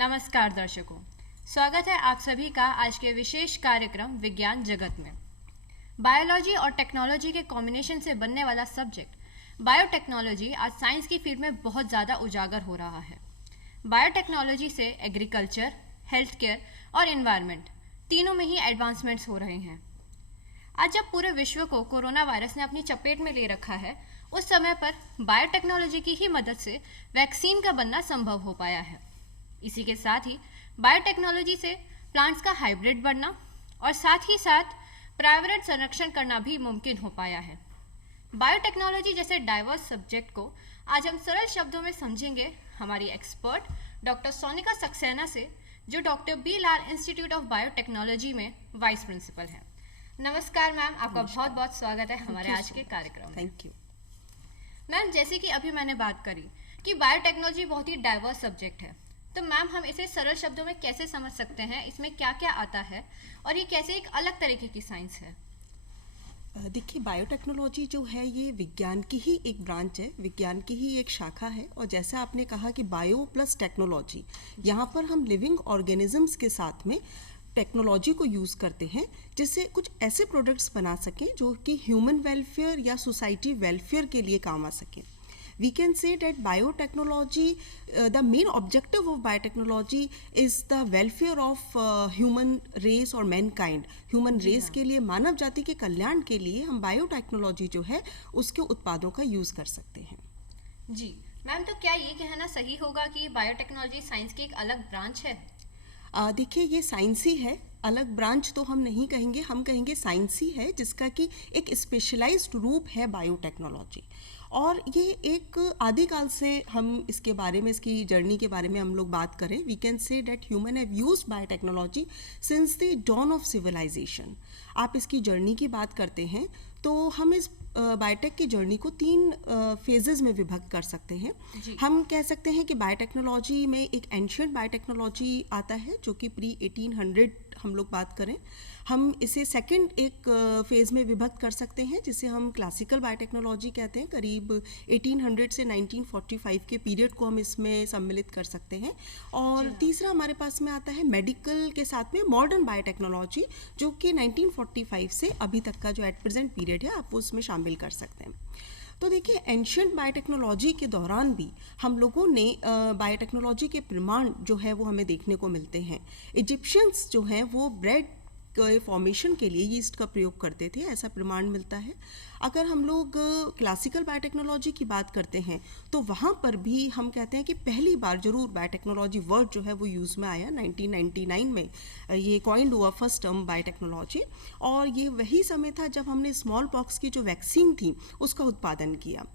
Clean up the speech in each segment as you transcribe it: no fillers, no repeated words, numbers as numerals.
नमस्कार दर्शकों, स्वागत है आप सभी का आज के विशेष कार्यक्रम विज्ञान जगत में। बायोलॉजी और टेक्नोलॉजी के कॉम्बिनेशन से बनने वाला सब्जेक्ट बायोटेक्नोलॉजी आज साइंस की फील्ड में बहुत ज़्यादा उजागर हो रहा है। बायोटेक्नोलॉजी से एग्रीकल्चर, हेल्थ केयर और एनवायरनमेंट तीनों में ही एडवांसमेंट्स हो रहे हैं। आज जब पूरे विश्व को कोरोना वायरस ने अपनी चपेट में ले रखा है, उस समय पर बायोटेक्नोलॉजी की ही मदद से वैक्सीन का बनना संभव हो पाया है। इसी के साथ ही बायोटेक्नोलॉजी से प्लांट्स का हाइब्रिड बनना और साथ ही साथ पर्यावरण संरक्षण करना भी मुमकिन हो पाया है। बायोटेक्नोलॉजी जैसे डाइवर्स सब्जेक्ट को आज हम सरल शब्दों में समझेंगे हमारी एक्सपर्ट डॉक्टर सोनिका सक्सेना से, जो doctor B Lal institute of biotechnology में वाइस प्रिंसिपल है। नमस्कार मैम, आपका बहुत बहुत स्वागत है हमारे आज के कार्यक्रम में। थैंक यू मैम, जैसे कि अभी मैंने बात करी कि बायोटेक्नोलॉजी बहुत ही डाइवर्स सब्जेक्ट है, तो मैम हम इसे सरल शब्दों में कैसे समझ सकते हैं, इसमें क्या क्या आता है और ये कैसे एक अलग तरीके की साइंस है? देखिए, बायोटेक्नोलॉजी जो है ये विज्ञान की ही एक ब्रांच है, विज्ञान की ही एक शाखा है। और जैसा आपने कहा कि बायो प्लस टेक्नोलॉजी, यहाँ पर हम लिविंग ऑर्गेनिजम्स के साथ में टेक्नोलॉजी को यूज़ करते हैं जिससे कुछ ऐसे प्रोडक्ट्स बना सकें जो कि ह्यूमन वेलफेयर या सोसाइटी वेलफेयर के लिए काम आ सकें। We can say that biotechnology, the main objective of biotechnology is the welfare of human race or mankind. Human race के लिए, मानव जाति के कल्याण के लिए हम बायोटेक्नोलॉजी जो है उसके उत्पादों का यूज़ कर सकते हैं। जी मैम, तो क्या ये कहना सही होगा कि बायोटेक्नोलॉजी साइंस की एक अलग ब्रांच है? देखिए, ये साइंस ही है, अलग ब्रांच तो हम नहीं कहेंगे, हम कहेंगे साइंस ही है, जिसका कि एक स्पेशलाइज्ड रूप है बायोटेक्नोलॉजी। और ये एक आदिकाल से हम इसके बारे में, इसकी जर्नी के बारे में हम लोग बात करें, we can say that human have used biotechnology since the dawn of civilisation. आप इसकी जर्नी की बात करते हैं तो हम इस बायोटेक की जर्नी को 3 फेजेस में विभक्त कर सकते हैं। हम कह सकते हैं कि बायोटेक्नोलॉजी में एक एंशिएंट बायोटेक्नोलॉजी आता है जो कि प्री 1800 हम लोग बात करें। हम इसे सेकंड एक फेज़ में विभक्त कर सकते हैं जिसे हम क्लासिकल बायोटेक्नोलॉजी कहते हैं। करीब 1800 से 1945 के पीरियड को हम इसमें सम्मिलित कर सकते हैं। और तीसरा हमारे पास में आता है मेडिकल के साथ में मॉडर्न बायोटेक्नोलॉजी, जो कि 1945 से अभी तक का जो एट प्रेजेंट पीरियड है आप उसमें शामिल कर सकते हैं। तो देखिए, एंशिएंट बायोटेक्नोलॉजी के दौरान भी हम लोगों ने बायोटेक्नोलॉजी के प्रमाण जो है वो हमें देखने को मिलते हैं। इजिप्शियंस जो हैं वो ब्रेड के फॉर्मेशन के लिए यीस्ट का प्रयोग करते थे, ऐसा प्रमाण मिलता है। अगर हम लोग क्लासिकल बायोटेक्नोलॉजी की बात करते हैं तो वहाँ पर भी हम कहते हैं कि पहली बार जरूर बायोटेक्नोलॉजी वर्ड जो है वो यूज़ में आया 1999 में। ये कॉइंड हुआ फर्स्ट टर्म बायोटेक्नोलॉजी, और ये वही समय था जब हमने स्मॉल पॉक्स की जो वैक्सीन थी उसका उत्पादन किया।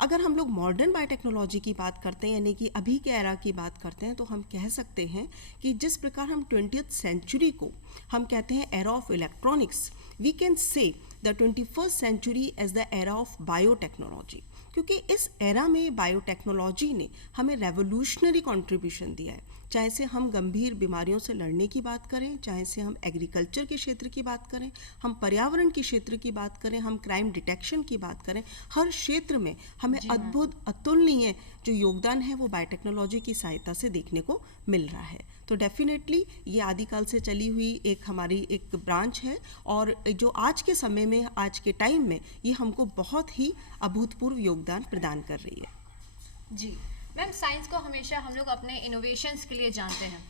अगर हम लोग मॉडर्न बायोटेक्नोलॉजी की बात करते हैं, यानी कि अभी के एरा की बात करते हैं, तो हम कह सकते हैं कि जिस प्रकार हम 20th सेंचुरी को हम कहते हैं era of electronics, we can say the 21st century as the era of biotechnology, क्योंकि इस एरा में बायोटेक्नोलॉजी ने हमें रेवोल्यूशनरी कंट्रीब्यूशन दिया है। चाहे से हम गंभीर बीमारियों से लड़ने की बात करें, चाहे से हम एग्रीकल्चर के क्षेत्र की बात करें, हम पर्यावरण के क्षेत्र की बात करें, हम क्राइम डिटेक्शन की बात करें, हर क्षेत्र में हमें अद्भुत अतुलनीय जो योगदान है वो बायोटेक्नोलॉजी की सहायता से देखने को मिल रहा है। तो डेफिनेटली ये आदिकाल से चली हुई एक हमारी एक ब्रांच है, और जो आज के समय में, आज के टाइम में ये हमको बहुत ही अभूतपूर्व योगदान प्रदान कर रही है। जी मैम, साइंस को हमेशा हम लोग अपने इनोवेशंस के लिए जानते हैं।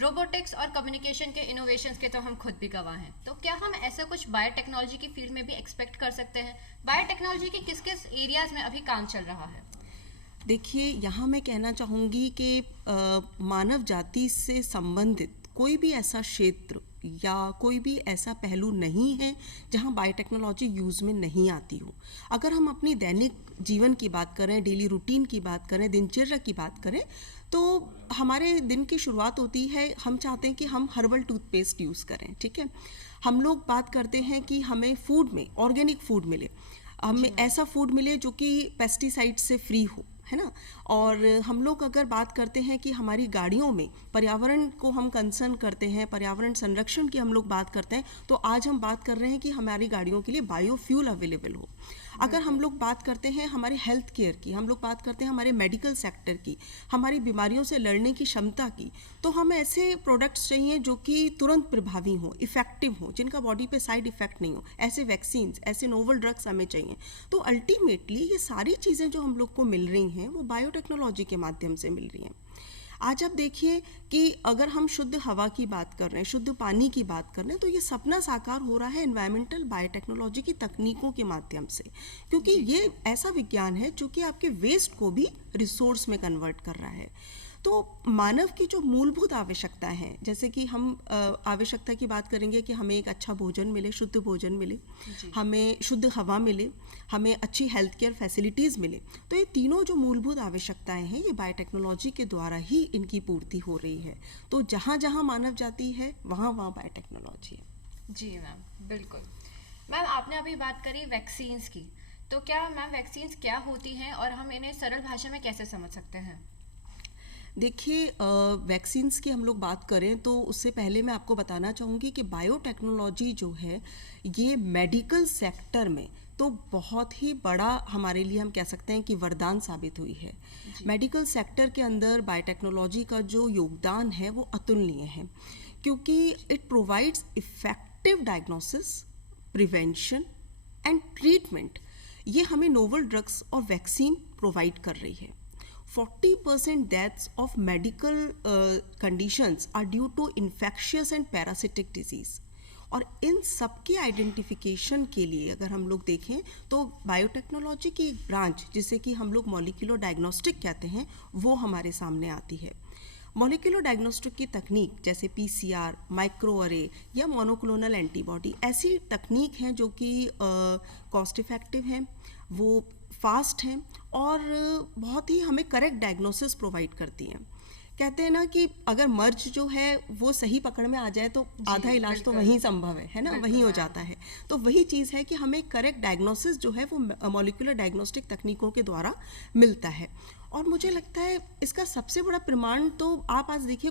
रोबोटिक्स और कम्युनिकेशन के इनोवेशंस के तो हम खुद भी गवाह हैं, तो क्या हम ऐसा कुछ बायोटेक्नोलॉजी की फील्ड में भी एक्सपेक्ट कर सकते हैं? बायोटेक्नोलॉजी के किस किस एरियाज में अभी काम चल रहा है? देखिए, यहाँ मैं कहना चाहूँगी कि मानव जाति से संबंधित कोई भी ऐसा क्षेत्र या कोई भी ऐसा पहलू नहीं है जहाँ बायोटेक्नोलॉजी यूज़ में नहीं आती हो। अगर हम अपनी दैनिक जीवन की बात करें, डेली रूटीन की बात करें, दिनचर्या की बात करें, तो हमारे दिन की शुरुआत होती है, हम चाहते हैं कि हम हर्बल टूथपेस्ट यूज़ करें, ठीक है। हम लोग बात करते हैं कि हमें फूड में ऑर्गेनिक फूड मिले, हमें ऐसा फूड मिले जो कि पेस्टिसाइड से फ्री हो, है ना। और हम लोग अगर बात करते हैं कि हमारी गाड़ियों में पर्यावरण को हम कंसर्न करते हैं, पर्यावरण संरक्षण की हम लोग बात करते हैं, तो आज हम बात कर रहे हैं कि हमारी गाड़ियों के लिए बायोफ्यूल अवेलेबल हो। अगर हम लोग बात करते हैं हमारे हेल्थ केयर की, हम लोग बात करते हैं हमारे मेडिकल सेक्टर की, हमारी बीमारियों से लड़ने की क्षमता की, तो हमें ऐसे प्रोडक्ट्स चाहिए जो कि तुरंत प्रभावी हो, इफेक्टिव हो, जिनका बॉडी पे साइड इफेक्ट नहीं हो। ऐसे वैक्सीन्स, ऐसे नोवल ड्रग्स हमें चाहिए। तो अल्टीमेटली ये सारी चीज़ें जो हम लोग को मिल रही हैं वो बायोटेक्नोलॉजी के माध्यम से मिल रही हैं। आज आप देखिए कि अगर हम शुद्ध हवा की बात कर रहे हैं, शुद्ध पानी की बात कर रहे हैं, तो ये सपना साकार हो रहा है एनवायरमेंटल बायोटेक्नोलॉजी की तकनीकों के माध्यम से, क्योंकि ये ऐसा विज्ञान है जो कि आपके वेस्ट को भी रिसोर्स में कन्वर्ट कर रहा है। तो मानव की जो मूलभूत आवश्यकता है, जैसे कि हम आवश्यकता की बात करेंगे कि हमें एक अच्छा भोजन मिले, शुद्ध भोजन मिले, हमें शुद्ध हवा मिले, हमें अच्छी हेल्थ केयर फैसिलिटीज़ मिले, तो ये तीनों जो मूलभूत आवश्यकताएं हैं ये बायोटेक्नोलॉजी के द्वारा ही इनकी पूर्ति हो रही है। तो जहाँ जहाँ मानव जाति है वहाँ वहाँ बायोटेक्नोलॉजी है। जी मैम, बिल्कुल। मैम, आपने अभी बात करी वैक्सीन्स की, तो क्या मैम वैक्सीन्स क्या होती हैं और हम इन्हें सरल भाषा में कैसे समझ सकते हैं? देखिए, वैक्सीन्स की हम लोग बात करें तो उससे पहले मैं आपको बताना चाहूँगी कि बायोटेक्नोलॉजी जो है ये मेडिकल सेक्टर में तो बहुत ही बड़ा हमारे लिए हम कह सकते हैं कि वरदान साबित हुई है। मेडिकल सेक्टर के अंदर बायोटेक्नोलॉजी का जो योगदान है वो अतुलनीय है, क्योंकि it provides effective diagnosis, prevention and treatment. ये हमें नोवल ड्रग्स और वैक्सीन प्रोवाइड कर रही है। 40% deaths of medical conditions are due to infectious and parasitic disease। और इन सब के आइडेंटिफिकेशन के लिए अगर हम लोग देखें तो बायोटेक्नोलॉजी की एक ब्रांच जिसे कि हम लोग मॉलिक्यूलर डायग्नोस्टिक कहते हैं वो हमारे सामने आती है। मॉलिक्यूलर डायग्नोस्टिक की तकनीक जैसे PCR, माइक्रोअरे या मोनोक्लोनल एंटीबॉडी ऐसी तकनीक हैं जो कि कॉस्ट इफेक्टिव हैं, वो फास्ट हैं और बहुत ही हमें करेक्ट डायग्नोसिस प्रोवाइड करती हैं। कहते हैं ना कि अगर मर्ज जो है वो सही पकड़ में आ जाए तो आधा इलाज तो वहीं संभव है ना, वहीं हो जाता है। तो वही चीज़ है कि हमें करेक्ट डायग्नोसिस जो है वो मॉलिक्यूलर डायग्नोस्टिक तकनीकों के द्वारा मिलता है। और मुझे लगता है इसका सबसे बड़ा प्रमाण तो आप आज देखिए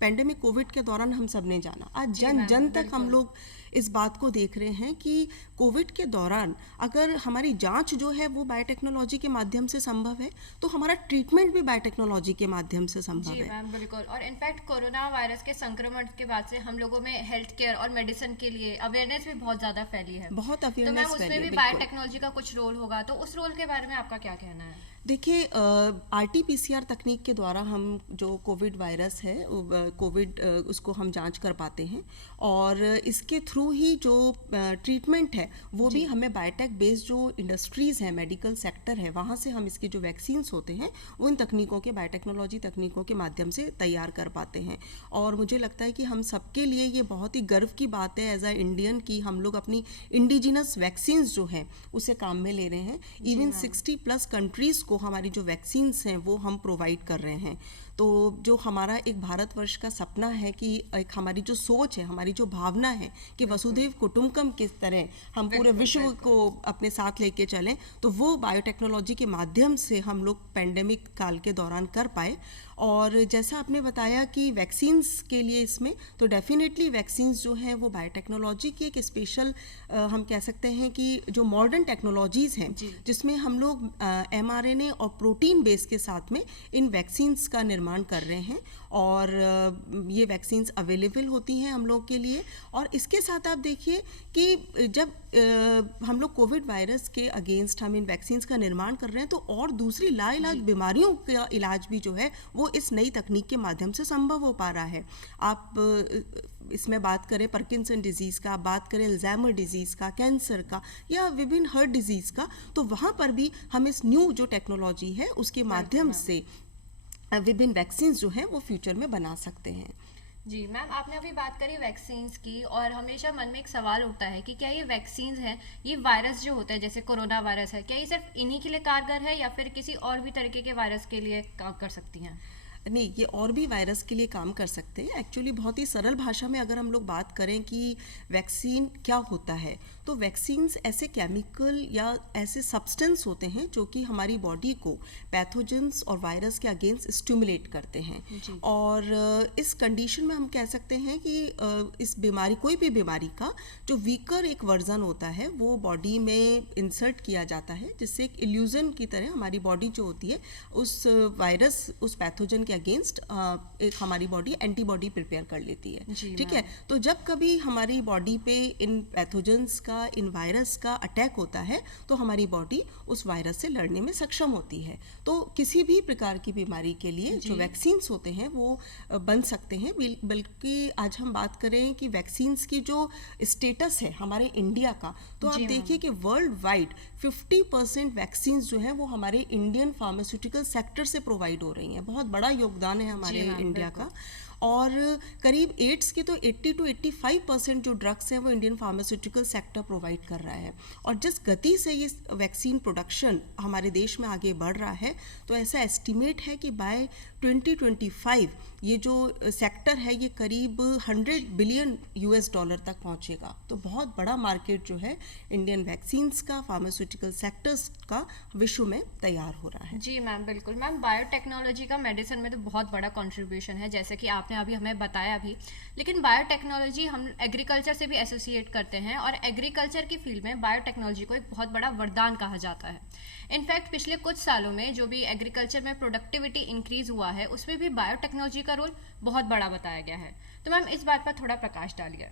पैंडेमिक कोविड के दौरान हम सब ने जाना। आज जन जन तक हम लोग इस बात को देख रहे हैं कि कोविड के दौरान अगर हमारी जांच जो है वो बायोटेक्नोलॉजी के माध्यम से संभव है तो हमारा ट्रीटमेंट भी बायोटेक्नोलॉजी के माध्यम से संभव है। जी मैम, बिल्कुल। और इनफैक्ट कोरोना वायरस के संक्रमण के बाद से हम लोगों में हेल्थ केयर और मेडिसिन के लिए अवेयरनेस भी बहुत ज़्यादा फैली है। बहुत तो अवेयरनेस मैम उसमें भी बायोटेक्नोलॉजी का कुछ रोल होगा, तो उस रोल के बारे में आपका क्या कहना है? देखिए, RT-PCR तकनीक के द्वारा हम जो कोविड वायरस है उसको हम जांच कर पाते हैं और इसके थ्रू ही जो ट्रीटमेंट है वो भी हमें बायोटेक बेस्ड जो इंडस्ट्रीज़ हैं, मेडिकल सेक्टर है, वहाँ से हम इसके जो वैक्सीन्स होते हैं वो इन तकनीकों के बायोटेक्नोलॉजी तकनीकों के माध्यम से तैयार कर पाते हैं। और मुझे लगता है कि हम सबके लिए ये बहुत ही गर्व की बात है एज अ इंडियन कि हम लोग अपनी इंडिजिनस वैक्सीन्स जो हैं उसे काम में ले रहे हैं। इवन 60+ कंट्रीज़ को हमारी जो वैक्सीन्स हैं वो हम प्रोवाइड कर रहे हैं। तो जो हमारा एक भारतवर्ष का सपना है कि एक हमारी जो सोच है, हमारी जो भावना है कि वसुधैव कुटुंबकम किस तरह हम पूरे विश्व को अपने साथ लेके चलें, तो वो बायोटेक्नोलॉजी के माध्यम से हम लोग पेंडेमिक काल के दौरान कर पाए। और जैसा आपने बताया कि वैक्सीन्स के लिए इसमें तो डेफिनेटली वैक्सीन्स जो हैं वो बायोटेक्नोलॉजी की एक स्पेशल हम कह सकते हैं कि जो मॉडर्न टेक्नोलॉजीज़ हैं जिसमें हम लोग mRNA और प्रोटीन बेस के साथ में इन वैक्सीन्स का निर्माण कर रहे हैं और ये वैक्सीन्स अवेलेबल होती हैं हम लोग के लिए। और इसके साथ आप देखिए कि जब हम लोग कोविड वायरस के अगेंस्ट हम इन वैक्सीन्स का निर्माण कर रहे हैं तो और दूसरी लाइलाज बीमारियों का इलाज भी जो है वो इस नई तकनीक के माध्यम से संभव हो पा रहा है। आप इसमें बात करें पार्किंसन डिजीज़ का, बात करें अल्जाइमर डिजीज़ का, कैंसर का या विभिन्न हार्ट डिजीज़ का, तो वहाँ पर भी हम इस न्यू जो टेक्नोलॉजी है उसके माध्यम से विभिन्न वैक्सीन्स जो हैं वो फ्यूचर में बना सकते हैं। जी मैम, आपने अभी बात करी वैक्सीन्स की और हमेशा मन में एक सवाल उठता है कि क्या ये वैक्सीन्स हैं, ये वायरस जो होता है जैसे कोरोना वायरस है, क्या ये सिर्फ इन्हीं के लिए कारगर है या फिर किसी और भी तरीके के वायरस के लिए काम कर सकती हैं? नहीं, ये और भी वायरस के लिए काम कर सकते हैं। एक्चुअली बहुत ही सरल भाषा में अगर हम लोग बात करें कि वैक्सीन क्या होता है तो वैक्सीन्स ऐसे केमिकल या ऐसे सब्सटेंस होते हैं जो कि हमारी बॉडी को पैथोजेंस और वायरस के अगेंस्ट स्टिमुलेट करते हैं। और इस कंडीशन में हम कह सकते हैं कि इस बीमारी, कोई भी बीमारी का जो वीकर एक वर्जन होता है वो बॉडी में इंसर्ट किया जाता है, जिससे एक इल्यूजन की तरह हमारी बॉडी जो होती है उस वायरस, उस पैथोजन के अगेंस्ट एक हमारी बॉडी एंटीबॉडी प्रिपेयर कर लेती है। ठीक है, तो जब कभी हमारी बॉडी पे इन पैथोजेंस का, इन वायरस का अटैक होता है तो हमारी बॉडी उस वायरस से लड़ने में सक्षम होती है। तो किसी भी प्रकार की बीमारी के लिए जो वैक्सीन्स होते हैं वो बन सकते हैं। बल्कि आज हम बात करें कि वैक्सीन्स की जो स्टेटस है हमारे इंडिया का, तो आप देखिए कि वर्ल्ड वाइड 50% वैक्सीन्स जो हैं वो हमारे इंडियन फार्मास्यूटिकल सेक्टर से प्रोवाइड हो रही हैं। बहुत बड़ा योगदान है हमारे इंडिया का। और करीब एड्स के तो 80 to 85% जो ड्रग्स हैं वो इंडियन फार्मास्यूटिकल सेक्टर प्रोवाइड कर रहा है। और जिस गति से ये वैक्सीन प्रोडक्शन हमारे देश में आगे बढ़ रहा है, तो ऐसा एस्टिमेट है कि बाय 2025 ये जो सेक्टर है ये करीब $100 बिलियन तक पहुंचेगा। तो बहुत बड़ा मार्केट जो है इंडियन वैक्सीन्स का, फार्मास्यूटिकल सेक्टर्स का विश्व में तैयार हो रहा है। जी मैम, बिल्कुल मैम। बायोटेक्नोलॉजी का मेडिसिन में तो बहुत बड़ा कंट्रीब्यूशन है, जैसे कि आपने अभी हमें बताया भी। लेकिन बायोटेक्नोलॉजी हम एग्रीकल्चर से भी एसोसिएट करते हैं, और एग्रीकल्चर की फील्ड में बायोटेक्नोलॉजी को एक बहुत बड़ा वरदान कहा जाता है। इनफैक्ट पिछले कुछ सालों में जो भी एग्रीकल्चर में प्रोडक्टिविटी इंक्रीज हुआ है उसमें भी बायोटेक्नोलॉजी का रोल बहुत बड़ा बताया गया है। तो मैम इस बात पर थोड़ा प्रकाश डालिए।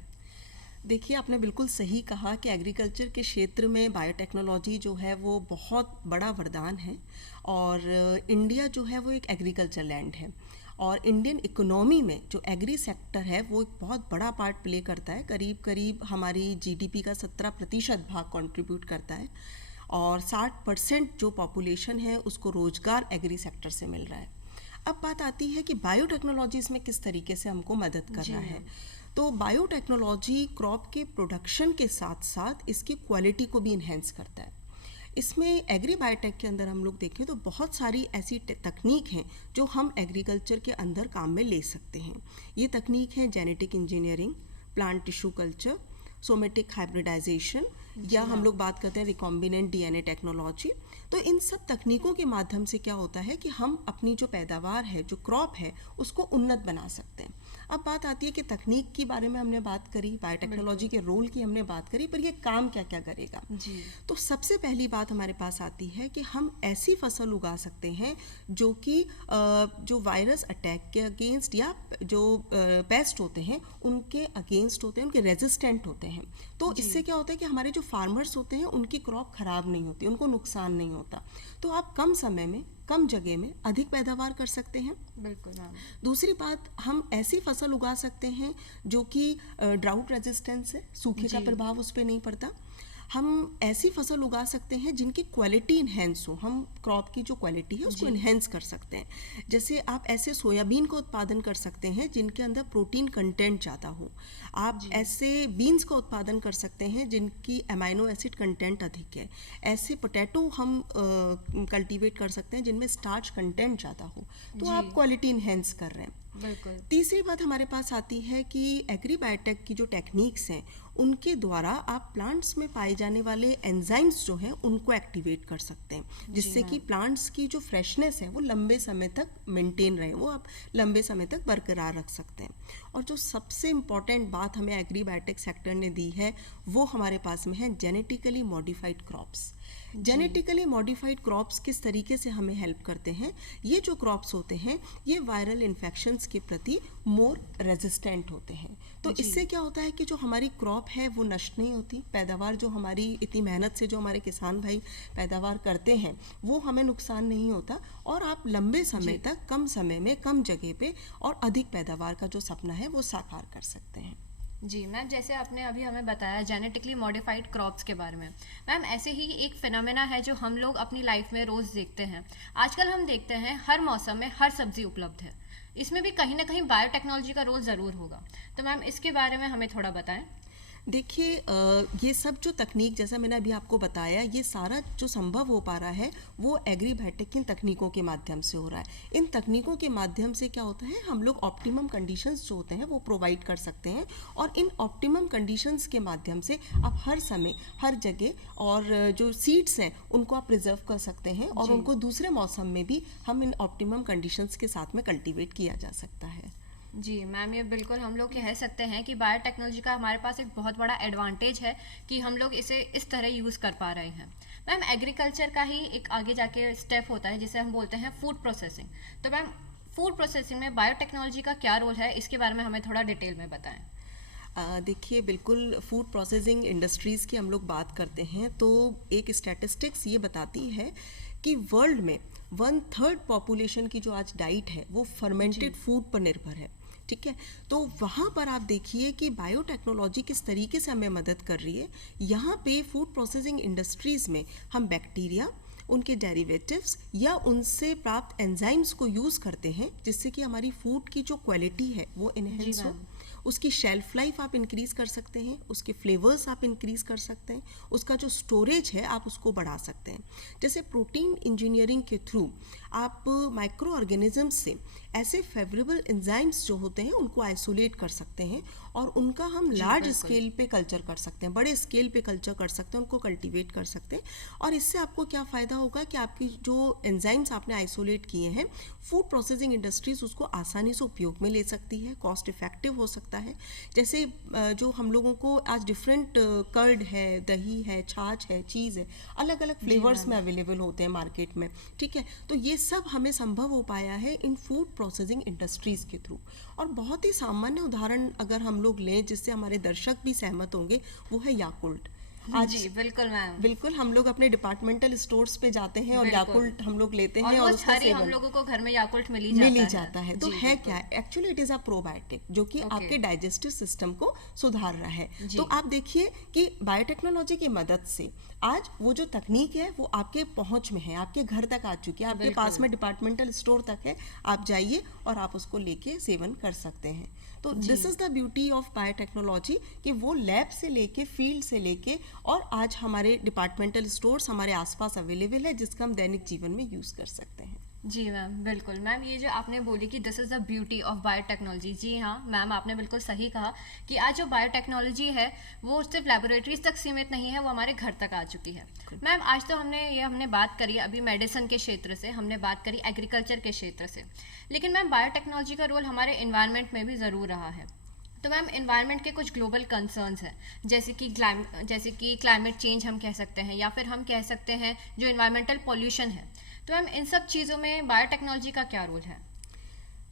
देखिए, आपने बिल्कुल सही कहा कि एग्रीकल्चर के क्षेत्र में बायोटेक्नोलॉजी जो है वो बहुत बड़ा वरदान है। और इंडिया जो है वो एक एग्रीकल्चर लैंड है, और इंडियन इकोनॉमी में जो एग्री सेक्टर है वो एक बहुत बड़ा पार्ट प्ले करता है। करीब करीब हमारी जीडीपी का 17% भाग कंट्रीब्यूट करता है, और 60% जो पॉपुलेशन है उसको रोजगार एग्री सेक्टर से मिल रहा है। अब बात आती है कि बायोटेक्नोलॉजी इसमें किस तरीके से हमको मदद कर रहा है। तो बायोटेक्नोलॉजी क्रॉप के प्रोडक्शन के साथ साथ इसकी क्वालिटी को भी इन्हेंस करता है। इसमें एग्री बायोटेक के अंदर हम लोग देखें तो बहुत सारी ऐसी तकनीक हैं जो हम एग्रीकल्चर के अंदर काम में ले सकते हैं। ये तकनीक है genetic engineering, plant tissue culture, somatic hybridisation, या हम लोग बात करते हैं रिकॉम्बिनेंट डीएनए टेक्नोलॉजी। तो इन सब तकनीकों के माध्यम से क्या होता है कि हम अपनी जो पैदावार है, जो क्रॉप है, उसको उन्नत बना सकते हैं। अब बात आती है कि तकनीक के बारे में हमने बात करी, बायोटेक्नोलॉजी के रोल की हमने बात करी, पर ये काम क्या क्या करेगा। तो सबसे पहली बात हमारे पास आती है कि हम ऐसी फसल उगा सकते हैं जो कि जो वायरस अटैक के अगेंस्ट या जो पेस्ट होते हैं उनके अगेंस्ट होते हैं, उनके रेजिस्टेंट होते हैं। तो इससे क्या होता है कि हमारे जो फार्मर्स होते हैं उनकी क्रॉप खराब नहीं होती, उनको नुकसान नहीं होता। तो आप कम समय में, कम जगह में अधिक पैदावार कर सकते हैं। बिल्कुल मैम। दूसरी बात, हम ऐसी फसल उगा सकते हैं जो कि ड्राउट रेजिस्टेंस है, सूखे का प्रभाव उस पर नहीं पड़ता। हम ऐसी फसल उगा सकते हैं जिनकी क्वालिटी इन्हेंस हो, हम क्रॉप की जो क्वालिटी है उसको इन्हेंस कर सकते हैं। जैसे आप ऐसे सोयाबीन का उत्पादन कर सकते हैं जिनके अंदर प्रोटीन कंटेंट ज़्यादा हो। आप ऐसे बीन्स का उत्पादन कर सकते हैं जिनकी अमाइनो एसिड कंटेंट अधिक है। ऐसे पोटैटो हम कल्टीवेट कर सकते हैं जिनमें स्टार्च कंटेंट ज़्यादा हो। तो आप क्वालिटी इन्हेंस कर रहे हैं। बिल्कुल। तीसरी बात हमारे पास आती है कि एग्री बायोटेक की जो टेक्निक्स हैं उनके द्वारा आप प्लांट्स में पाए जाने वाले एंजाइम्स जो हैं उनको एक्टिवेट कर सकते हैं, जिससे कि प्लांट्स की जो फ्रेशनेस है वो लंबे समय तक मेंटेन रहे, वो आप लंबे समय तक बरकरार रख सकते हैं। और जो सबसे इम्पॉर्टेंट बात हमें एग्री बायोटेक सेक्टर ने दी है वो हमारे पास में है genetically modified crops. Genetically modified crops किस तरीके से हमें हेल्प करते हैं? ये जो क्रॉप्स होते हैं ये वायरल इन्फेक्शंस के प्रति मोर रेजिस्टेंट होते हैं। तो इससे क्या होता है कि जो हमारी क्रॉप है वो नष्ट नहीं होती, पैदावार जो हमारी इतनी मेहनत से जो हमारे किसान भाई पैदावार करते हैं वो हमें नुकसान नहीं होता, और आप लंबे समय तक, कम समय में, कम जगह पे और अधिक पैदावार का जो सपना है वो साकार कर सकते हैं। जी मैम, जैसे आपने अभी हमें बताया जेनेटिकली मॉडिफाइड क्रॉप्स के बारे में, मैम ऐसे ही एक फिनोमेना है जो हम लोग अपनी लाइफ में रोज़ देखते हैं। आजकल हम देखते हैं हर मौसम में हर सब्जी उपलब्ध है, इसमें भी कहीं ना कहीं बायोटेक्नोलॉजी का रोल ज़रूर होगा। तो मैम इसके बारे में हमें थोड़ा बताएं। देखिए ये सब जो तकनीक जैसा मैंने अभी आपको बताया, ये सारा जो संभव हो पा रहा है वो एग्रीबायोटिक इन तकनीकों के माध्यम से हो रहा है। इन तकनीकों के माध्यम से क्या होता है, हम लोग ऑप्टिमम कंडीशंस जो होते हैं वो प्रोवाइड कर सकते हैं, और इन ऑप्टिमम कंडीशंस के माध्यम से आप हर समय हर जगह और जो सीड्स हैं उनको आप प्रिजर्व कर सकते हैं, और उनको दूसरे मौसम में भी हम इन ऑप्टिमम कंडीशंस के साथ में कल्टीवेट किया जा सकता है। जी मैम, ये बिल्कुल हम लोग कह सकते हैं कि बायोटेक्नोलॉजी का हमारे पास एक बहुत बड़ा एडवांटेज है कि हम लोग इसे इस तरह यूज़ कर पा रहे हैं। मैम, एग्रीकल्चर का ही एक आगे जाके स्टेप होता है जिसे हम बोलते हैं फूड प्रोसेसिंग। तो मैम, फूड प्रोसेसिंग में बायोटेक्नोलॉजी का क्या रोल है, इसके बारे में हमें थोड़ा डिटेल में बताएं। देखिए, बिल्कुल फूड प्रोसेसिंग इंडस्ट्रीज़ की हम लोग बात करते हैं तो एक स्टैटिस्टिक्स ये बताती है कि वर्ल्ड में 1/3 पॉपुलेशन की जो आज डाइट है वो फर्मेंटेड फूड पर निर्भर है। ठीक है, तो वहाँ पर आप देखिए कि बायोटेक्नोलॉजी किस तरीके से हमें मदद कर रही है। यहाँ पे फूड प्रोसेसिंग इंडस्ट्रीज़ में हम बैक्टीरिया, उनके डेरिवेटिव्स या उनसे प्राप्त एंजाइम्स को यूज़ करते हैं, जिससे कि हमारी फूड की जो क्वालिटी है वो इनहेंस हो, उसकी शेल्फ लाइफ आप इंक्रीज कर सकते हैं, उसके फ्लेवर्स आप इंक्रीज कर सकते हैं, उसका जो स्टोरेज है आप उसको बढ़ा सकते हैं। जैसे प्रोटीन इंजीनियरिंग के थ्रू आप माइक्रो ऑर्गेनिजम्स से ऐसे फेवरेबल एंजाइम्स जो होते हैं उनको आइसोलेट कर सकते हैं, और उनका हम लार्ज स्केल पे कल्चर कर सकते हैं, बड़े स्केल पे कल्चर कर सकते हैं, उनको कल्टीवेट कर सकते हैं। और इससे आपको क्या फ़ायदा होगा कि आपकी जो एंजाइम्स आपने आइसोलेट किए हैं, फूड प्रोसेसिंग इंडस्ट्रीज उसको आसानी से उपयोग में ले सकती है, कॉस्ट इफेक्टिव हो सकता है। जैसे जो हम लोगों को आज डिफरेंट कर्ड है, दही है, छाछ है, चीज़ है, अलग अलग फ्लेवर्स में अवेलेबल होते हैं मार्केट में। ठीक है, तो ये सब हमें संभव हो पाया है इन फूड प्रोसेसिंग इंडस्ट्रीज़ के थ्रू। और बहुत ही सामान्य उदाहरण अगर हम लोग लें जिससे हमारे दर्शक भी सहमत होंगे, वो है याकुल्ट। जी बिल्कुल मैम, बिल्कुल हम लोग अपने डिपार्टमेंटल स्टोर्स पे जाते हैं और याकुल्ट हम लोग लेते हैं, और उसका सेवन हम लोगों को घर में याकुल्ट मिल ही जाता है। तो है क्या, actually it is a probiotic जो कि आपके डाइजेस्टिव सिस्टम को सुधार रहा है। तो आप देखिए कि बायोटेक्नोलॉजी की मदद से आज वो जो तकनीक है वो आपके पहुंच में है, आपके घर तक आ चुकी है, आपके पास में डिपार्टमेंटल स्टोर तक है, आप जाइए और आप उसको लेके सेवन कर सकते हैं। तो this is the beauty of biotechnology कि वो लैब से लेके, फील्ड से लेके, और आज हमारे डिपार्टमेंटल स्टोर्स हमारे आसपास अवेलेबल है, जिसका हम दैनिक जीवन में यूज़ कर सकते हैं। जी मैम, बिल्कुल मैम, ये जो आपने बोली कि this is the beauty of biotechnology, जी हाँ मैम, आपने बिल्कुल सही कहा कि आज जो बायोटेक्नोलॉजी है वो सिर्फ लेबोरेटरीज तक सीमित नहीं है, वो हमारे घर तक आ चुकी है। मैम, आज तो हमने बात करी अभी मेडिसिन के क्षेत्र से, हमने बात करी एग्रीकल्चर के क्षेत्र से, लेकिन मैम बायोटेक्नोलॉजी का रोल हमारे इन्वायरमेंट में भी ज़रूर रहा है। तो मैम, इन्वायरमेंट के कुछ ग्लोबल कंसर्न्स हैं, जैसे कि क्लाइमेट चेंज हम कह सकते हैं, या फिर हम कह सकते हैं जो इन्वायरमेंटल पॉल्यूशन है। तो मैम, इन सब चीज़ों में बायोटेक्नोलॉजी का क्या रोल है?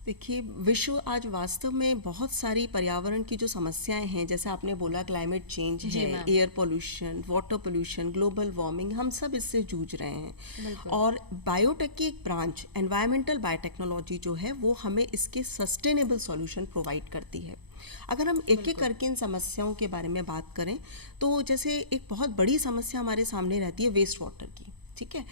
देखिए, विश्व आज वास्तव में बहुत सारी पर्यावरण की जो समस्याएं हैं, जैसे आपने बोला क्लाइमेट चेंज है, air pollution, water pollution, global warming, हम सब इससे जूझ रहे हैं। और बायोटेक की एक ब्रांच एनवायरमेंटल बायोटेक्नोलॉजी जो है वो हमें इसके सस्टेनेबल सॉल्यूशन प्रोवाइड करती है। अगर हम एक एक करके इन समस्याओं के बारे में बात करें तो जैसे एक बहुत बड़ी समस्या हमारे सामने रहती है वेस्ट वाटर की। ठीक है,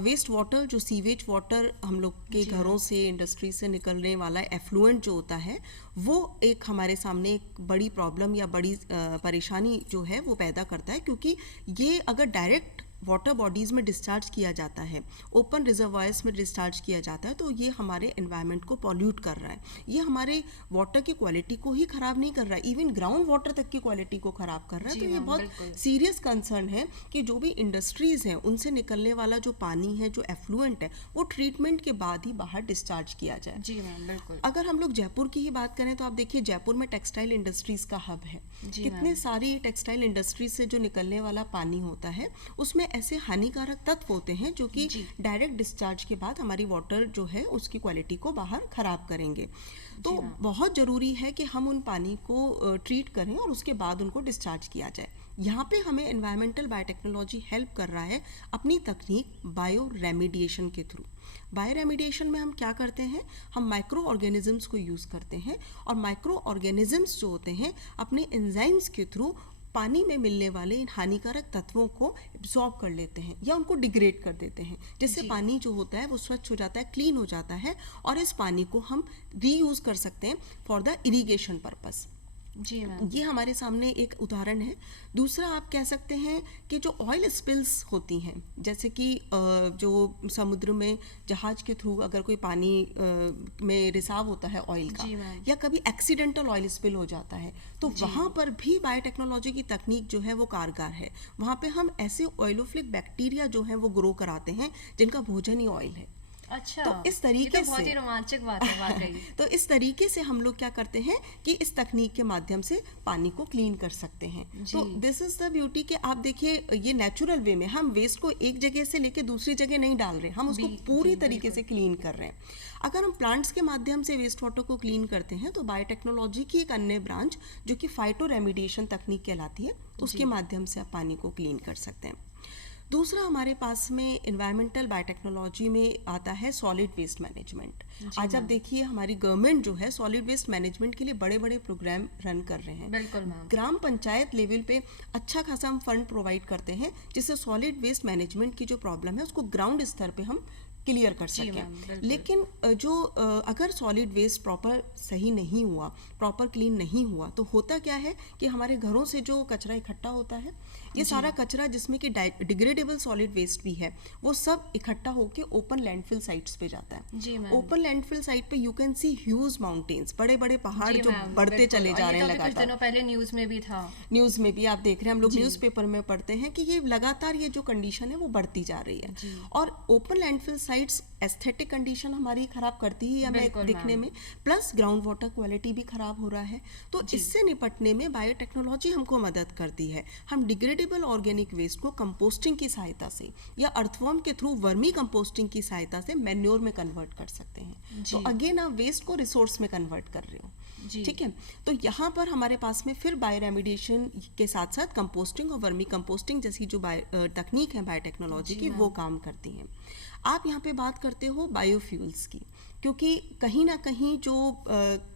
वेस्ट वाटर जो सीवेज वाटर हम लोग के घरों से, इंडस्ट्री से निकलने वाला एफ्लुएंट जो होता है, वो एक हमारे सामने एक बड़ी प्रॉब्लम या बड़ी परेशानी जो है वो पैदा करता है, क्योंकि ये अगर डायरेक्ट वाटर बॉडीज़ में डिस्चार्ज किया जाता है, ओपन रिजर्वायर्स में डिस्चार्ज किया जाता है, तो ये हमारे एनवायरनमेंट को पॉल्यूट कर रहा है। ये हमारे वाटर की क्वालिटी को ही ख़राब नहीं कर रहा है, इवन ग्राउंड वाटर तक की क्वालिटी को ख़राब कर रहा है। तो ये बहुत सीरियस कंसर्न है कि जो भी इंडस्ट्रीज़ हैं उनसे निकलने वाला जो पानी है, जो एफ्लुएंट है, वो ट्रीटमेंट के बाद ही बाहर डिस्चार्ज किया जाए। जी मैम, बिल्कुल। अगर हम लोग जयपुर की ही बात करें तो आप देखिए, जयपुर में टेक्सटाइल इंडस्ट्रीज़ का हब है। कितने सारी टेक्सटाइल इंडस्ट्रीज से जो निकलने वाला पानी होता है उसमें ऐसे हानिकारक तत्व होते हैं जो कि डायरेक्ट डिस्चार्ज के बाद हमारी वाटर जो है उसकी क्वालिटी को बाहर खराब करेंगे। तो बहुत ज़रूरी है कि हम उन पानी को ट्रीट करें और उसके बाद उनको डिस्चार्ज किया जाए। यहाँ पे हमें एनवायरमेंटल बायोटेक्नोलॉजी हेल्प कर रहा है अपनी तकनीक बायो रेमिडिएशन के थ्रू। बायो रेमिडिएशन में हम क्या करते हैं, हम माइक्रो ऑर्गेनिजम्स को यूज़ करते हैं, और माइक्रो ऑर्गेनिजम्स जो होते हैं अपने एंजाइम्स के थ्रू पानी में मिलने वाले इन हानिकारक तत्वों को एब्जॉर्ब कर लेते हैं या उनको डिग्रेड कर देते हैं, जिससे पानी जो होता है वो स्वच्छ हो जाता है, क्लीन हो जाता है, और इस पानी को हम रीयूज़ कर सकते हैं फॉर द इरिगेशन पर्पस। जी मैम। ये हमारे सामने एक उदाहरण है। दूसरा आप कह सकते हैं कि जो ऑयल स्पिल्स होती हैं, जैसे कि जो समुद्र में जहाज के थ्रू अगर कोई पानी में रिसाव होता है ऑयल का, जी मैम। या कभी एक्सीडेंटल ऑयल स्पिल हो जाता है, तो जी। वहाँ पर भी बायोटेक्नोलॉजी की तकनीक जो है वो कारगर है। वहाँ पे हम ऐसे ऑयलोफ्लिक बैक्टीरिया जो है वो ग्रो कराते हैं जिनका भोजन ही ऑयल है। अच्छा, तो इस ये तरीके तो बहुत से ही रोमांचक बात है वाकई। तो इस तरीके से हम लोग क्या करते हैं कि इस तकनीक के माध्यम से पानी को क्लीन कर सकते हैं। तो जी। दिस इज द ब्यूटी कि आप देखिए ये नेचुरल वे में हम वेस्ट को एक जगह से लेके दूसरी जगह नहीं डाल रहे, हम उसको पूरी तरीके से क्लीन कर रहे हैं। अगर हम प्लांट्स के माध्यम से वेस्ट वाटर को क्लीन करते हैं तो बायोटेक्नोलॉजी की एक अन्य ब्रांच जो कि फाइटो रेमिडिएशन तकनीक कहलाती है, उसके माध्यम से आप पानी को क्लीन कर सकते हैं। दूसरा हमारे पास में इन्वायरमेंटल बायोटेक्नोलॉजी में आता है सॉलिड वेस्ट मैनेजमेंट। आज आप देखिए हमारी गवर्नमेंट जो है सॉलिड वेस्ट मैनेजमेंट के लिए बड़े बड़े प्रोग्राम रन कर रहे हैं। बिल्कुल मैम। ग्राम पंचायत लेवल पे अच्छा खासा हम फंड प्रोवाइड करते हैं जिससे सॉलिड वेस्ट मैनेजमेंट की जो प्रॉब्लम है उसको ग्राउंड स्तर पे हम क्लियर कर जी मैम, सकें। बिल्कुल। लेकिन जो अगर सॉलिड वेस्ट प्रॉपर सही नहीं हुआ, प्रॉपर क्लीन नहीं हुआ, तो होता क्या है कि हमारे घरों से जो कचरा इकट्ठा होता है, ये सारा कचरा जिसमें कि डिग्रेडेबल सॉलिड वेस्ट भी है, वो सब इकट्ठा होके ओपन लैंडफिल साइट्स पे जाता है। जी मैम। ओपन लैंडफिल साइट पे you can see huge mountains, बड़े बड़े पहाड़ जी जो मैम, बढ़ते बिल्कुल। चले और जा ये रहे तो हैं अभी कुछ लगातार। दिनों पहले न्यूज में भी था। न्यूज़ में भी आप देख रहे हैं, हम लोग न्यूज़पेपर में पढ़ते हैं कि ये लगातार ये जो कंडीशन है वो बढ़ती जा रही है। और open landfill sites aesthetic condition हमारी खराब करती ही हमें बिल्कुल दिखने मैम। में, प्लस ग्राउंड वाटर क्वालिटी भी खराब हो रहा है। तो इससे निपटने में बायोटेक्नोलॉजी हमको मदद करती है। हम डिग्रेडेबल ऑर्गेनिक वेस्ट को कंपोस्टिंग की सहायता से या अर्थवर्म के थ्रू वर्मी कंपोस्टिंग की सहायता से मैन्योर में कन्वर्ट कर सकते हैं। तो अगेन आप वेस्ट को रिसोर्स में कन्वर्ट कर रहे हो। जी। ठीक है, तो यहाँ पर हमारे पास में फिर बायो रेमिडिएशन के साथ साथ कंपोस्टिंग और वर्मी कंपोस्टिंग जैसी जो तकनीक है बायोटेक्नोलॉजी की, वो काम करती हैं। आप यहाँ पे बात करते हो बायोफ्यूल्स की, क्योंकि कहीं ना कहीं जो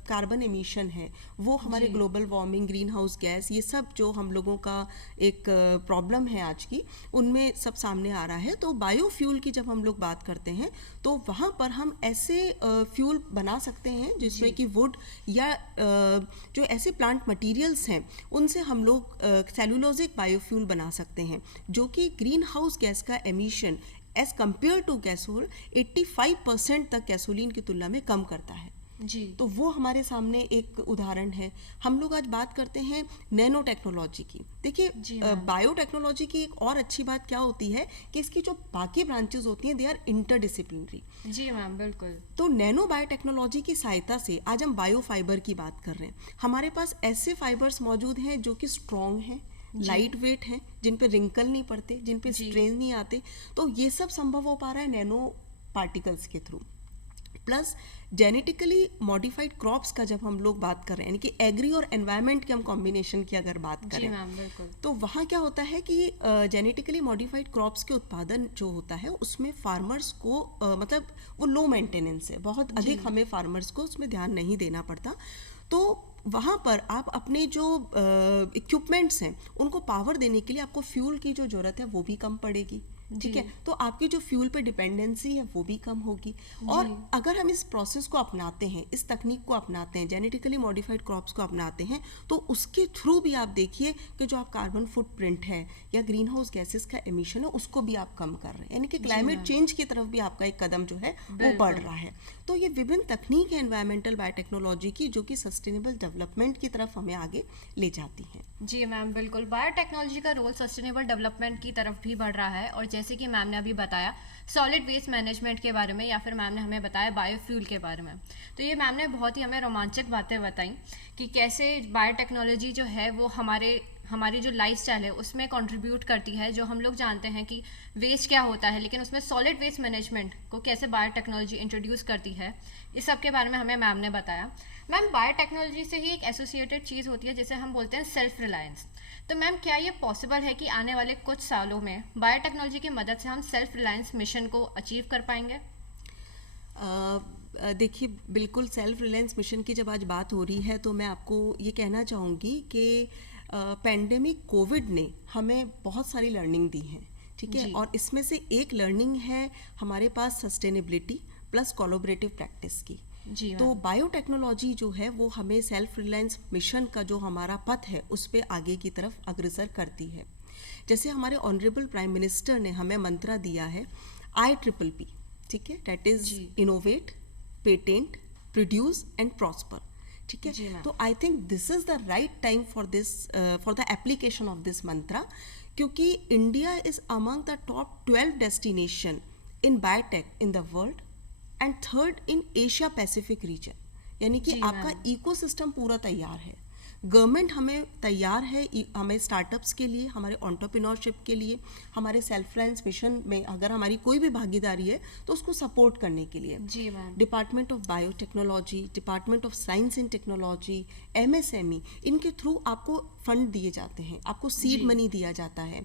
कार्बन एमिशन है वो हमारे global warming, green house gas, ये सब जो हम लोगों का एक प्रॉब्लम है आज की, उनमें सब सामने आ रहा है। तो बायोफ्यूल की जब हम लोग बात करते हैं तो वहाँ पर हम ऐसे फ्यूल बना सकते हैं जिसमें कि वुड या जो ऐसे प्लांट मटेरियल्स हैं उनसे हम लोग सेलुलोजिक बायोफ्यूल बना सकते हैं, जो कि ग्रीन हाउस गैस का एमिशन एज कम्पेयर टू गैसोल 85% तक गैसोलीन की तुलना में कम करता है। जी। तो वो हमारे सामने एक उदाहरण है। हम लोग आज बात करते हैं नैनो टेक्नोलॉजी की। देखिए बायोटेक्नोलॉजी की एक और अच्छी बात क्या होती है कि इसकी जो बाकी ब्रांचेस होती हैं दे आर इंटरडिसिप्लिनरी। जी मैम, बिल्कुल। तो नैनो बायोटेक्नोलॉजी की सहायता से आज हम बायो फाइबर की बात कर रहे हैं। हमारे पास ऐसे फाइबर्स मौजूद हैं जो कि स्ट्रॉन्ग हैं, लाइट वेट हैं, जिन पे रिंकल नहीं पड़ते, जिन पे स्ट्रेन नहीं आते। तो ये सब संभव हो पा रहा है नैनो पार्टिकल्स के through. Plus genetically modified crops का जब हम लोग बात कर रहे हैं, यानी कि एग्री और एनवायरनमेंट के हम कॉम्बिनेशन की अगर बात जी करें, मैम, बिल्कुल। तो वहाँ क्या होता है कि जेनेटिकली मॉडिफाइड क्रॉप्स के उत्पादन जो होता है उसमें फार्मर्स को मतलब वो लो मेंटेनेंस है, बहुत अधिक हमें फार्मर्स को उसमें ध्यान नहीं देना पड़ता। तो वहाँ पर आप अपने जो इक्विपमेंट्स हैं उनको पावर देने के लिए आपको फ्यूल की जो ज़रूरत है वो भी कम पड़ेगी। ठीक है, तो आपकी जो फ्यूल पे डिपेंडेंसी है वो भी कम होगी। और अगर हम इस प्रोसेस को अपनाते हैं, इस तकनीक को अपनाते हैं, जेनेटिकली मॉडिफाइड क्रॉप्स को अपनाते हैं, तो उसके थ्रू भी आप देखिए कि जो आप कार्बन फुटप्रिंट है या ग्रीन हाउस गैसेस का एमिशन है उसको भी आप कम कर रहे हैं, यानी कि क्लाइमेट चेंज की तरफ भी आपका एक कदम जो है वो बढ़ रहा है। तो ये विभिन्न तकनीक है एनवायरमेंटल बायोटेक्नोलॉजी की जो कि सस्टेनेबल डेवलपमेंट की तरफ हमें आगे ले जाती हैं। जी मैम, बिल्कुल। बायोटेक्नोलॉजी का रोल सस्टेनेबल डेवलपमेंट की तरफ भी बढ़ रहा है। और जैसे कि मैम ने अभी बताया सॉलिड वेस्ट मैनेजमेंट के बारे में, या फिर मैम ने हमें बताया बायोफ्यूल के बारे में, तो ये मैम ने बहुत ही हमें रोमांचक बातें बताई कि कैसे बायोटेक्नोलॉजी जो है वो हमारी जो लाइफस्टाइल है उसमें कंट्रीब्यूट करती है। जो हम लोग जानते हैं कि वेस्ट क्या होता है, लेकिन उसमें सॉलिड वेस्ट मैनेजमेंट को कैसे बायोटेक्नोलॉजी इंट्रोड्यूस करती है, इस सब के बारे में हमें मैम ने बताया। मैम, बायोटेक्नोलॉजी से ही एक एसोसिएटेड चीज़ होती है जिसे हम बोलते हैं सेल्फ रिलायंस। तो मैम, क्या ये पॉसिबल है कि आने वाले कुछ सालों में बायोटेक्नोलॉजी की मदद से हम सेल्फ रिलायंस मिशन को अचीव कर पाएंगे? देखिए, बिल्कुल सेल्फ रिलायंस मिशन की जब आज बात हो रही है तो मैं आपको ये कहना चाहूँगी कि पैंडेमिक कोविड ने हमें बहुत सारी लर्निंग दी है। ठीक है, और इसमें से एक लर्निंग है हमारे पास सस्टेनेबिलिटी प्लस कोलैबोरेटिव प्रैक्टिस की। जी तो मैम। बायोटेक्नोलॉजी जो है वो हमें सेल्फ रिलायंस मिशन का जो हमारा पथ है उस पे आगे की तरफ अग्रसर करती है। जैसे हमारे ऑनरेबल प्राइम मिनिस्टर ने हमें मंत्रा दिया है IPPP, ठीक है, दैट इज जी। Innovate, patent, produce and prosper, ठीक है। जी मैम। तो I think this is the right time for this, for the application of this mantra, क्योंकि India is among the top 12 destination in biotech in the world and third in Asia Pacific region. यानी कि जी आपका ma'am. Ecosystem पूरा तैयार है, government हमें तैयार है, हमें स्टार्टअप्स के लिए, हमारे एंटरप्रेन्योरशिप के लिए, हमारे सेल्फ रिलायंस मिशन में अगर हमारी कोई भी भागीदारी है तो उसको सपोर्ट करने के लिए जी ma'am. Department of biotechnology, department of science and technology, MSME, इनके थ्रू आपको फंड दिए जाते हैं, आपको सीड जी। मनी दिया जाता है,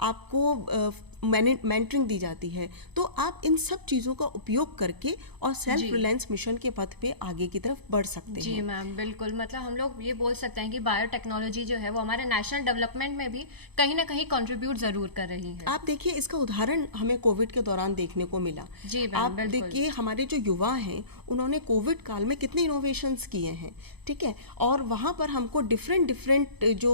आपको मेंटरिंग दी जाती है। तो आप इन सब चीज़ों का उपयोग करके और जी। सेल्फ रिलायंस मिशन के पथ पे आगे की तरफ बढ़ सकते जी हैं। मैम, बिल्कुल। मतलब हम लोग ये बोल सकते हैं कि बायोटेक्नोलॉजी जो है वो हमारे नेशनल डेवलपमेंट में भी कहीं ना कहीं कंट्रीब्यूट ज़रूर कर रही है। आप देखिए, इसका उदाहरण हमें कोविड के दौरान देखने को मिला। जी मैम, आप बिल्कुल। देखिए हमारे जो युवा हैं उन्होंने कोविड काल में कितने इनोवेशंस किए हैं, ठीक है। और वहाँ पर हमको डिफरेंट जो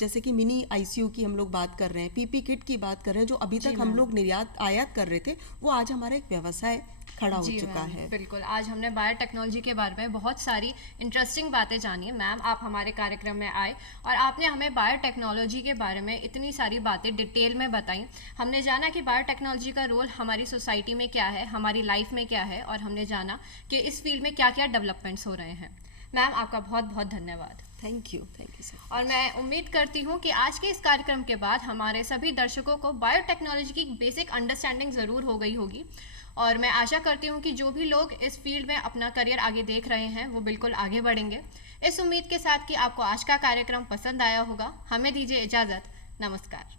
जैसे कि मिनी ICU की हम लोग बात कर रहे हैं, PP किट की बात कर रहे हैं, जो अभी जी तक हम मैम। लोग निर्यात आयात कर रहे थे, वो आज हमारा एक व्यवसाय खड़ा हो जी चुका मैम, है। बिल्कुल। आज हमने बायोटेक्नोलॉजी के बारे में बहुत सारी इंटरेस्टिंग बातें जानी है। मैम, आप हमारे कार्यक्रम में आए और आपने हमें बायोटेक्नोलॉजी के बारे में इतनी सारी बातें डिटेल में बताई। हमने जाना कि बायोटेक्नोलॉजी का रोल हमारी सोसाइटी में क्या है, हमारी लाइफ में क्या है, और हमने जाना कि इस फील्ड में क्या क्या डेवलपमेंट्स हो रहे हैं। मैम, आपका बहुत बहुत धन्यवाद। Thank you sir. और मैं उम्मीद करती हूँ कि आज के इस कार्यक्रम के बाद हमारे सभी दर्शकों को बायोटेक्नोलॉजी की बेसिक अंडरस्टैंडिंग ज़रूर हो गई होगी, और मैं आशा करती हूँ कि जो भी लोग इस फील्ड में अपना करियर आगे देख रहे हैं वो बिल्कुल आगे बढ़ेंगे। इस उम्मीद के साथ कि आपको आज का कार्यक्रम पसंद आया होगा, हमें दीजिए इजाज़त। नमस्कार।